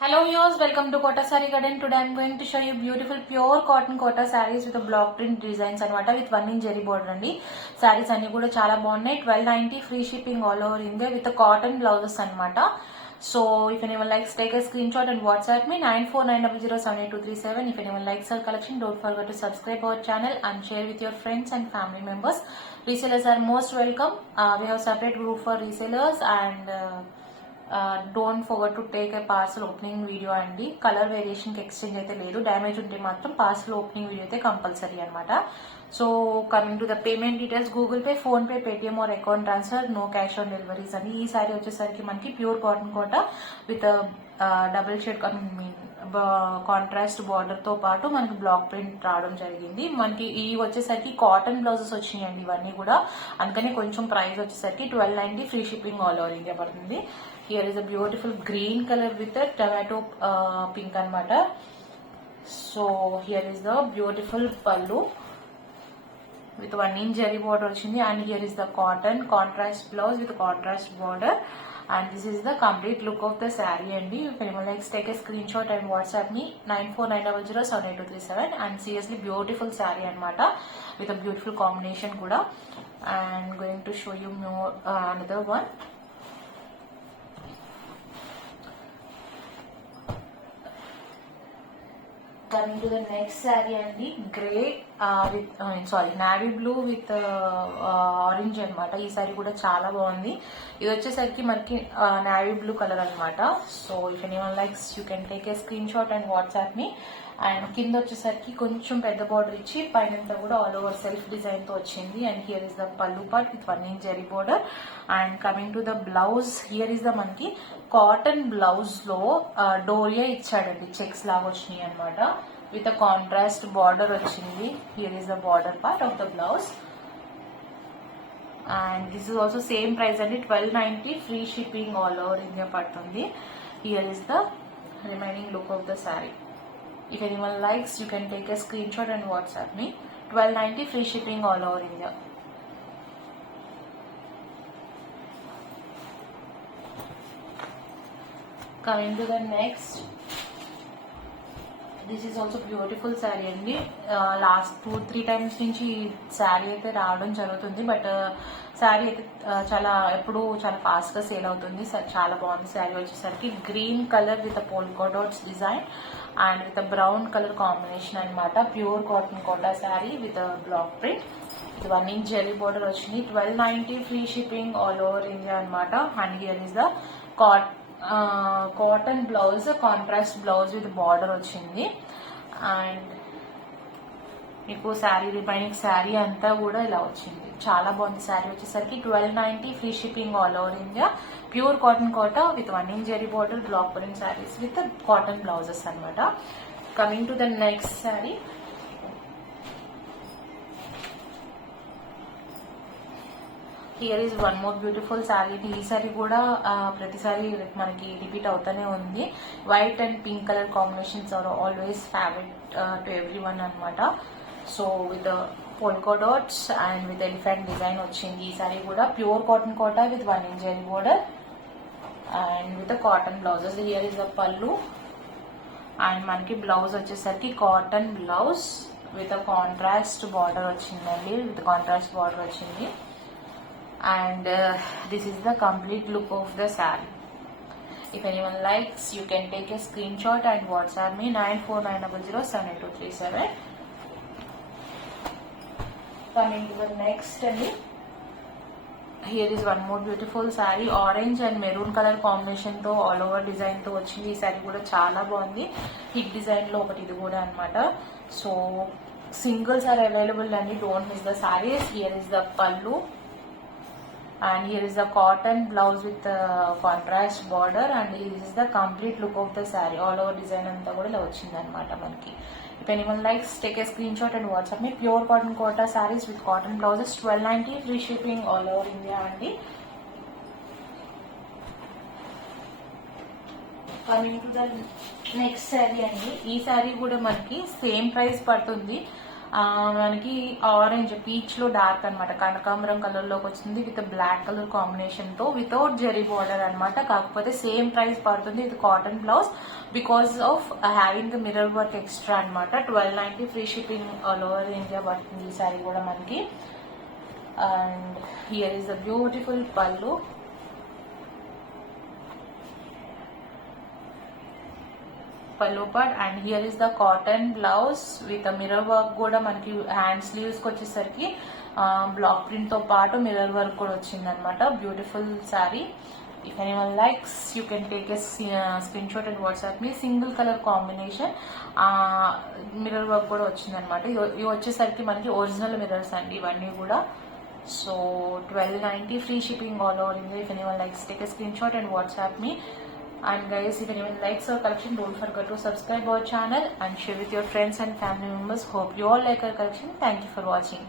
Hello viewers, welcome to Kota Saree Garden. Today I am going to show you beautiful pure cotton Kota sarees with a block print designs anamata with 1 inch zari border andi. Sarees anni kuda chaala baagunnai. 1290 free shipping all over India with the cotton blouses anamata. So if anyone likes, take a screenshot and WhatsApp me 9490078237. If anyone likes our collection, don't forget to subscribe our channel and share with your friends and family members. Resellers are most welcome. We have separate group for resellers and don't forget to take a parcel opening video అండి. Colour variation కి exchange అయితే లేదు. Damage ఉంటే మాత్రం parcel opening video అయితే compulsory అనమాట. So coming to the payment details, Google Pay, PhonePe, Paytm or account transfer, no cash on deliveries అండి. ఈ సారీ వచ్చేసరికి మనకి pure cotton Kota with double shade contrast border తో పాటు మనకి బ్లాక్ ప్రింట్ రావడం జరిగింది. మనకి ఈ వచ్చేసరికి కాటన్ బ్లౌజెస్ వచ్చినాయండి ఇవన్నీ కూడా. అందుకని కొంచెం ప్రైస్ వచ్చేసరికి 1290 free shipping all over India పడుతుంది. Here is a beautiful green color with a tomato pink anamata. So here is the beautiful pallu with 1 inch zari border ochindi, and here is the cotton contrast blouse with contrast border, and this is the complete look of the saree andi. If anyone likes, take a screenshot and WhatsApp me 9490078237. and seriously beautiful saree anamata with a beautiful combination kuda. And going to show you more another one. Coming to the next saree అండి, grey with navy blue with orange అనమాట. ఈ సారీ కూడా చాలా బాగుంది. ఇది వచ్చేసరికి మనకి navy blue colour అనమాట. So if anyone likes, you can take a screen shot and WhatsApp మీ. అండ్ కింద వచ్చేసరికి కొంచెం పెద్ద బార్డర్ ఇచ్చి పైనంతా కూడా ఆల్ ఓవర్ సెల్ఫ్ డిజైన్ తో వచ్చింది. And here is the pallu part with 1 inch zari border. And coming to the blouse, here is the మనకి కాటన్ బ్లౌజ్ లో డోరియా ఇచ్చాడండి, చెక్స్ లాగా వచ్చినాయి అనమాట. విత్ అ కాంట్రాస్ట్ బార్డర్ వచ్చింది. Here is the border part of the blouse. And this is also same price అండి, 1290 free shipping all over India పడుతుంది. Here is the remaining look of the sari. If anyone likes, you can take a screenshot and WhatsApp me. 1290 free shipping all over India. Coming to the next, this is also beautiful sari అండి. లాస్ట్ 2-3 times నుంచి ఈ శారీ అయితే రావడం జరుగుతుంది. బట్ శారీ అయితే ఎప్పుడు చాలా ఫాస్ట్ గా సేల్ అవుతుంది. చాలా బాగుంది శారీ. వచ్చేసరికి green colour with polka dots design and with brown colour combination అనమాట. Pure cotton Kota sari with block print with 1 inch zari border వచ్చింది. 1290 free shipping all over India అనమాట. And here is the cotton blouse, contrast blouse with border వచ్చింది. అండ్ మీకు శారీ రిమైనింగ్ శారీ అంతా కూడా ఇలా వచ్చింది. చాలా బాగుంది శారీ. వచ్చేసరికి 1290 free shipping all over India. Pure cotton Kota with 1 inch zari border, block print saris with cotton blouses అనమాట. Coming to the next sari, here is one more beautiful sari. ఈ శారీ కూడా ప్రతిసారి మనకి రిపీట్ అవుతూనే ఉంది. White and pink colour combinations are always favourite to everyone అనమాట. So with polka dots and with elephant design వచ్చింది. ఈ శారీ కూడా pure cotton Kota with 1 inch zari border and with cotton blouses. Here is the పల్లు. అండ్ మనకి బ్లౌజ్ వచ్చేసరికి cotton blouse with contrast border వచ్చిందండి, with contrast border వచ్చింది. And this is the complete look of the saree. If anyone likes, you can take a screenshot and WhatsApp me 9490078237. Coming to the next, here is one more beautiful saree. Orange and maroon color combination తో all over design తో వచ్చింది. ఈ saree కూడా చాలా బాగుంది. Hit design లో ఒకటి ఇది కూడా అనమాట. సో సింగిల్స్ ఆర్ అవైలబుల్ అండి, don't miss the sarees. Here is the pallu. And here is the cotton blouse with contrast border, and this is the complete look of the saree. All over design anta kuda ila ochindi anamata manaki. If anyone likes, take a screenshot and WhatsApp me. Pure cotton kota sarees with cotton blouses, 1290 free shipping all over India andi. Coming to the next saree andi, ee saree kuda manaki same price padutundi. మనకి orange peach లో డార్క్ అనమాట, కనకాంబరం కలర్ లోకి వచ్చింది with black colour combination తో వితౌట్ జెరీ బార్డర్ అనమాట. కాకపోతే same price పడుతుంది. ఇది cotton blouse because of having the mirror work extra అనమాట. 1290 free shipping all over India పడుతుంది ఈ సారీ కూడా మనకి. And here is the beautiful పళ్ళు. పళ్ళు part and here is the cotton blouse with mirror work కూడా మనకి హ్యాండ్ స్లీవ్స్ కి వచ్చేసరికి బ్లాక్ ప్రింట్ తో పాటు మిర్రర్ వర్క్ కూడా వచ్చింది అనమాట. Beautiful sorry. If anyone likes you can take a screen shot and WhatsApp me. Single colour combination mirror work కూడా వచ్చింది అనమాట. ఇవి వచ్చేసరికి మనకి ఒరిజినల్ మిర్రర్స్ అండి ఇవన్నీ కూడా. సో 1290 free shipping all over India. If anyone likes, take a screenshot and WhatsApp me. And guys, if anyone likes our collection, don't forget to subscribe our channel and share with your friends and family members. Hope you all like our collection. Thank you for watching.